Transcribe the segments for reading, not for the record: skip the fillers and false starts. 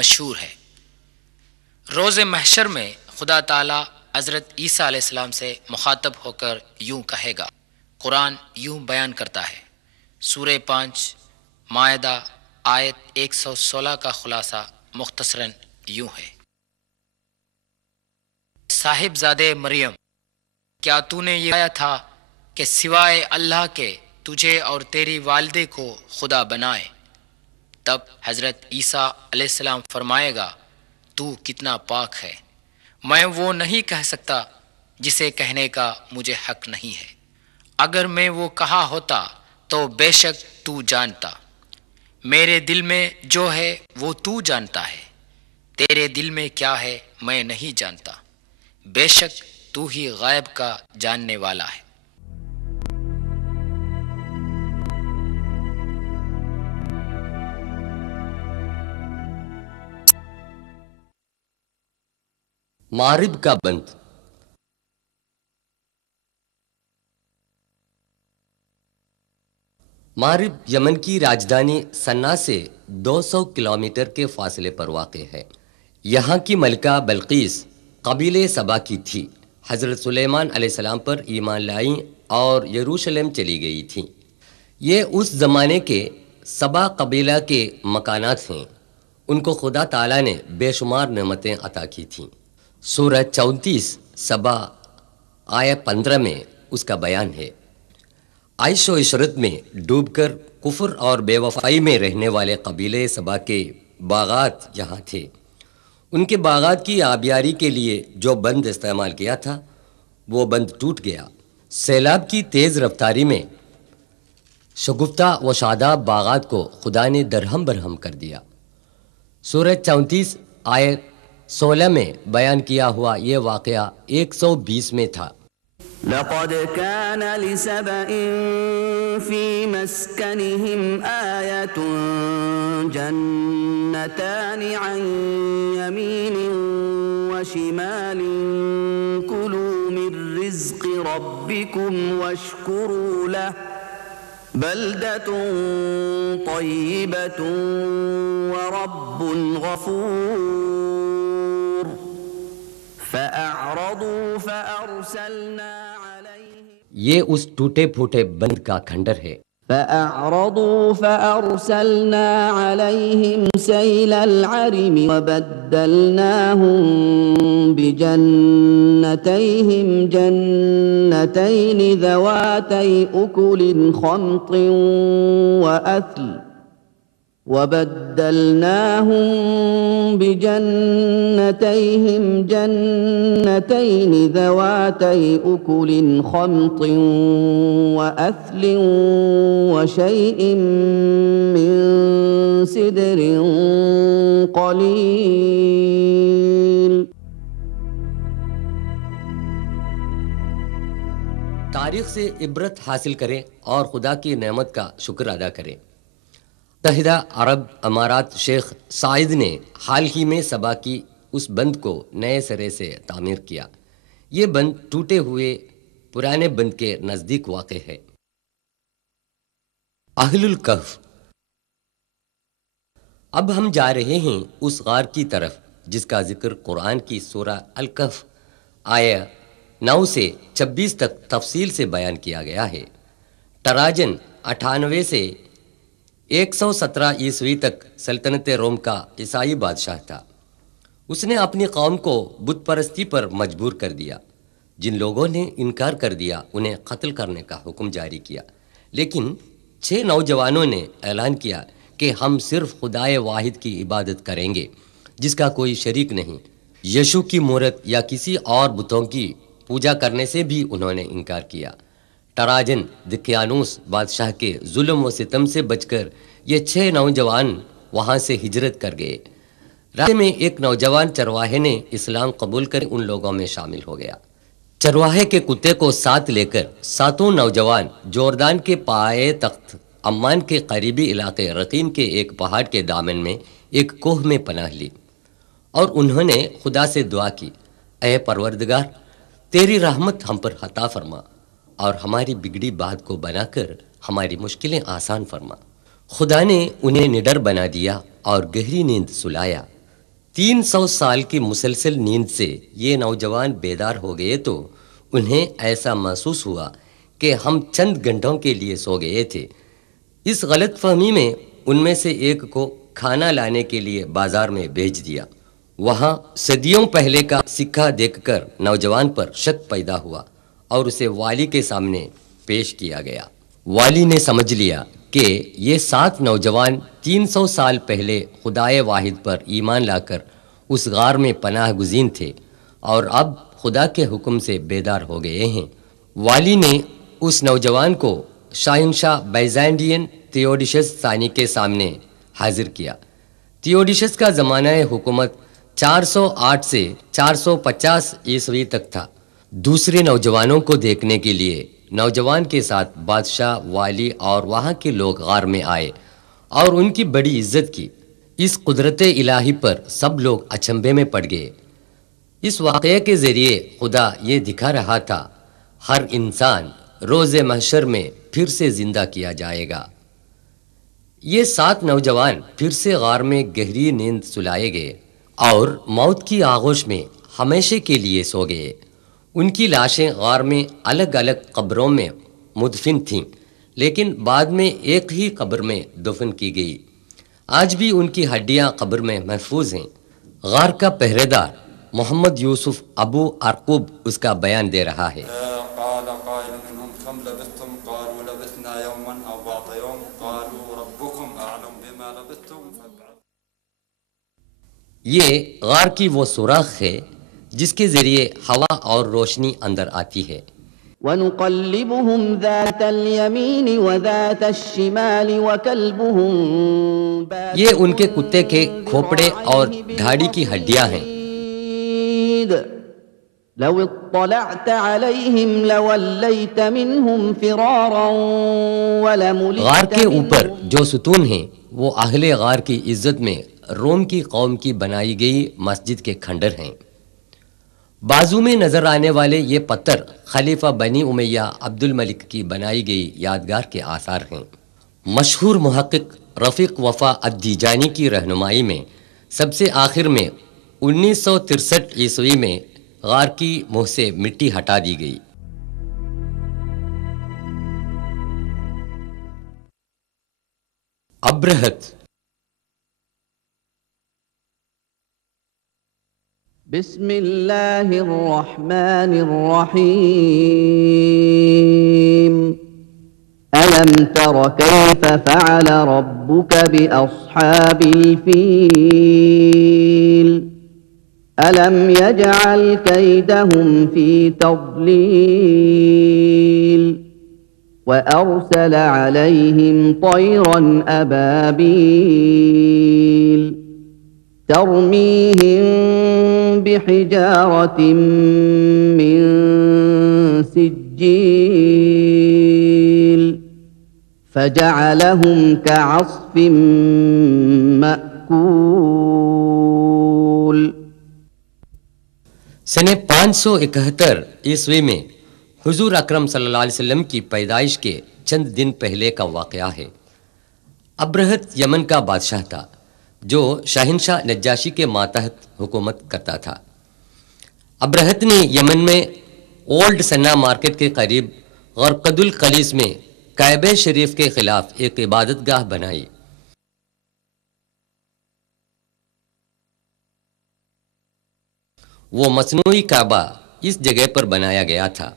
مشہور ہے۔ روز محشر میں خدا تعالیٰ حضرت عیسیٰ علیہ السلام سے مخاطب ہو کر یوں کہے گا۔ قرآن یوں بیان کرتا ہے۔ سورہ 5 مائدہ آیت 116 کا خلاصہ مختصراً یوں ہے: صاحب زادے مریم، کیا تو نے یہ کہا تھا کہ سوائے اللہ کے تجھے اور تیری والدے کو خدا بنائے؟ تب حضرت عیسیٰ علیہ السلام فرمائے گا، تو کتنا پاک ہے، میں وہ نہیں کہہ سکتا جسے کہنے کا مجھے حق نہیں ہے۔ اگر میں وہ کہا ہوتا تو بے شک تو جانتا، میرے دل میں جو ہے وہ تو جانتا ہے، تیرے دل میں کیا ہے میں نہیں جانتا، بے شک تو ہی غیب کا جاننے والا ہے۔ مارب کا بند۔ مارب یمن کی راجدھانی صنعا سے 200 کلومیٹر کے فاصلے پر واقع ہے۔ یہاں کی ملکہ بلقیس قبیلے سبا کی تھی۔ حضرت سلیمان علیہ السلام پر ایمان لائیں اور یروشلم چلی گئی تھیں۔ یہ اس زمانے کے سبا قبیلہ کے مکانات ہیں۔ ان کو خدا تعالیٰ نے بے شمار نعمتیں عطا کی تھیں۔ سورہ 34 سبا آیت 15 میں اس کا بیان ہے۔ عیش و عشرت میں ڈوب کر کفر اور بے وفائی میں رہنے والے قبیلے سبا کے باغات یہاں تھے۔ ان کے باغات کی آبیاری کے لیے جو بند استعمال کیا تھا وہ بند ٹوٹ گیا۔ سیلاب کی تیز رفتاری میں شگفتہ و شاداب باغات کو خدا نے درہم برہم کر دیا۔ سورہ 34 آیت 16 میں بیان کیا ہوا یہ واقعہ 120 میں تھا۔ لقد كان لسبإ في مسكنهم آية جنتان عن يمين وشمال كلوا من رزق ربكم واشكروا له بلدة طيبة ورب غفور فأعرضوا فأرسلنا یہ اس ٹوٹے پھوٹے بند کا کھنڈر ہے۔ فأعرضوا فأرسلنا عليهم سيل العرم وبدلناهم بجنتيهم جنتين ذواتي أكل خمط وأثل وبدلناهم بجنتيهم جنتين ذواتي أكل خمط وأثل وشيء من سدر قليل۔ تاریخ سے عبرت حاصل کریں اور خدا کی نعمت کا شکر ادا کریں۔ متحدہ عرب امارات شیخ سعید نے حال ہی میں سبا کی اس بند کو نئے سرے سے تعمیر کیا۔ یہ بند ٹوٹے ہوئے پرانے بند کے نزدیک واقع ہے۔ اہل الکہف۔ اب ہم جا رہے ہیں اس غار کی طرف جس کا ذکر قرآن کی سورہ الکہف آیت 9 سے 26 تک تفصیل سے بیان کیا گیا ہے۔ ٹراجن 98 سے 117 عیسوی تک سلطنت روم کا عیسائی بادشاہ تھا۔ اس نے اپنی قوم کو بت پرستی پر مجبور کر دیا۔ جن لوگوں نے انکار کر دیا انہیں قتل کرنے کا حکم جاری کیا، لیکن 6 نوجوانوں نے اعلان کیا کہ ہم صرف خدائے واحد کی عبادت کریں گے جس کا کوئی شریک نہیں۔ یشو کی مورت یا کسی اور بتوں کی پوجا کرنے سے بھی انہوں نے انکار کیا۔ ٹراجن دقیانوس بادشاہ کے ظلم و ستم سے بچ کر یہ 6 نوجوان وہاں سے ہجرت کر گئے۔ راستے میں ایک نوجوان چرواہے نے اسلام قبول کر ان لوگوں میں شامل ہو گیا۔ چرواہے کے کتے کو ساتھ لے کر 7 نوجوان جوردان کے پائے تخت عمان کے قریبی علاقے رقیم کے ایک پہاڑ کے دامن میں ایک کوہ میں پناہ لی اور انہوں نے خدا سے دعا کی، اے پروردگار، تیری رحمت ہم پر عطا فرما اور ہماری بگڑی بات کو بنا کر ہماری مشکلیں آسان فرما۔ خدا نے انہیں نڈر بنا دیا اور گہری نیند سلایا۔ 300 سال کی مسلسل نیند سے یہ نوجوان بیدار ہو گئے تو انہیں ایسا محسوس ہوا کہ ہم چند گھنٹوں کے لیے سو گئے تھے۔ اس غلط فہمی میں ان میں سے ایک کو کھانا لانے کے لیے بازار میں بھیج دیا۔ وہاں صدیوں پہلے کا سکہ دیکھ کر نوجوان پر شک پیدا ہوا اور اسے والی کے سامنے پیش کیا گیا۔ والی نے سمجھ لیا کہ یہ 7 نوجوان 300 سال پہلے خدائے واحد پر ایمان لا کر اس غار میں پناہ گزین تھے اور اب خدا کے حکم سے بیدار ہو گئے ہیں۔ والی نے اس نوجوان کو شاہنشاہ بیزینٹین تھیوڈیشس ثانی کے سامنے حاضر کیا۔ تھیوڈیشس کا زمانہ حکومت 408 سے 450 عیسوی تک تھا۔ دوسرے نوجوانوں کو دیکھنے کے لیے نوجوان کے ساتھ بادشاہ، والی اور وہاں کے لوگ غار میں آئے اور ان کی بڑی عزت کی۔ اس قدرت الہی پر سب لوگ اچنبھے میں پڑ گئے۔ اس واقعے کے ذریعے خدا یہ دکھا رہا تھا ہر انسان روز محشر میں پھر سے زندہ کیا جائے گا۔ یہ 7 نوجوان پھر سے غار میں گہری نیند سلائے گئے اور موت کی آغوش میں ہمیشہ کے لیے سو گئے۔ ان کی لاشیں غار میں الگ الگ قبروں میں مدفن تھیں، لیکن بعد میں ایک ہی قبر میں دفن کی گئی۔ آج بھی ان کی ہڈیاں قبر میں محفوظ ہیں۔ غار کا پہرے دار محمد یوسف ابو ارقوب اس کا بیان دے رہا ہے۔ قال قائل منهم كم لبثتم قالوا لبثنا يوما او بعض يوم قالوا ربكم اعلم بما لبثتم فابعثوا۔ یہ غار کی وہ سوراخ ہے جس کے ذریعے ہوا اور روشنی اندر آتی ہے۔ ونقلبهم ذات اليمين وذات الشمال وكلبهم باسط یہ ان کے کتے کے کھوپڑے اور دھاڑی کی ہڈیاں ہیں۔ لو اطلعت عليهم لوليت منهم فرارا ولملئت غار کے اوپر جو ستون ہیں وہ اہل غار کی عزت میں روم کی قوم کی بنائی گئی مسجد کے کھنڈر ہیں۔ بازو میں نظر آنے والے یہ پتھر خلیفہ بنی امیہ عبد الملک کی بنائی گئی یادگار کے آثار ہیں۔ مشہور محقق رفیق وفا الدیجانی کی رہنمائی میں سب سے آخر میں 1963 عیسوی میں غار کی منہ سے مٹی ہٹا دی گئی۔ ابرہت۔ بسم اللہ الرحمن الرحیم۔ ألم تر كيف فعل ربك بأصحاب الفيل ألم يجعل كيدهم في تضليل وأرسل عليهم طيرا أبابيل ترميهم بحجارة من سجيل فجعلهم كعصف مأكول۔ سنہ 571 عیسوی میں حضور اکرم صلی اللہ علیہ وسلم کی پیدائش کے چند دن پہلے کا واقعہ ہے۔ ابرہت یمن کا بادشاہ تھا جو شاہنشاہ نجاشی کے ماتحت حکومت کرتا تھا۔ ابرہت نے یمن میں اولڈ سنا مارکیٹ کے قریب غرقد القلیس میں کعبہ شریف کے خلاف ایک عبادت گاہ بنائی۔ وہ مصنوعی کعبہ اس جگہ پر بنایا گیا تھا۔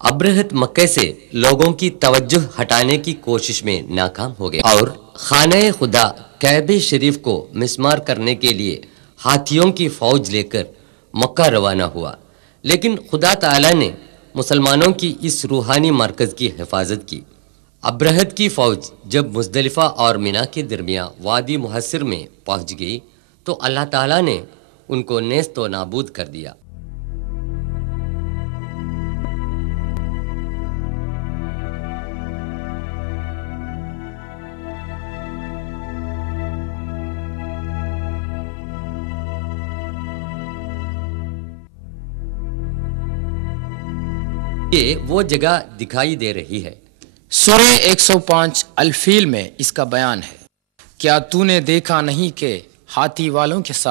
ابرہت مکہ سے لوگوں کی توجہ ہٹانے کی کوشش میں ناکام ہو گیا اور خانہ خدا کعبہ شریف کو مسمار کرنے کے لیے ہاتھیوں کی فوج لے کر مکہ روانہ ہوا، لیکن خدا تعالی نے مسلمانوں کی اس روحانی مرکز کی حفاظت کی۔ ابرہت کی فوج جب مزدلفہ اور مینا کے درمیان وادی محصر میں پہنچ گئی تو اللہ تعالیٰ نے ان کو نیست و نابود کر دیا۔ یہ وہ جگہ دکھائی دے رہی ہے۔ سورہ 105 الفیل میں اس کا بیان ہے۔ کیا تو نے دیکھا نہیں کہ ہاتھی والوں کے ساتھ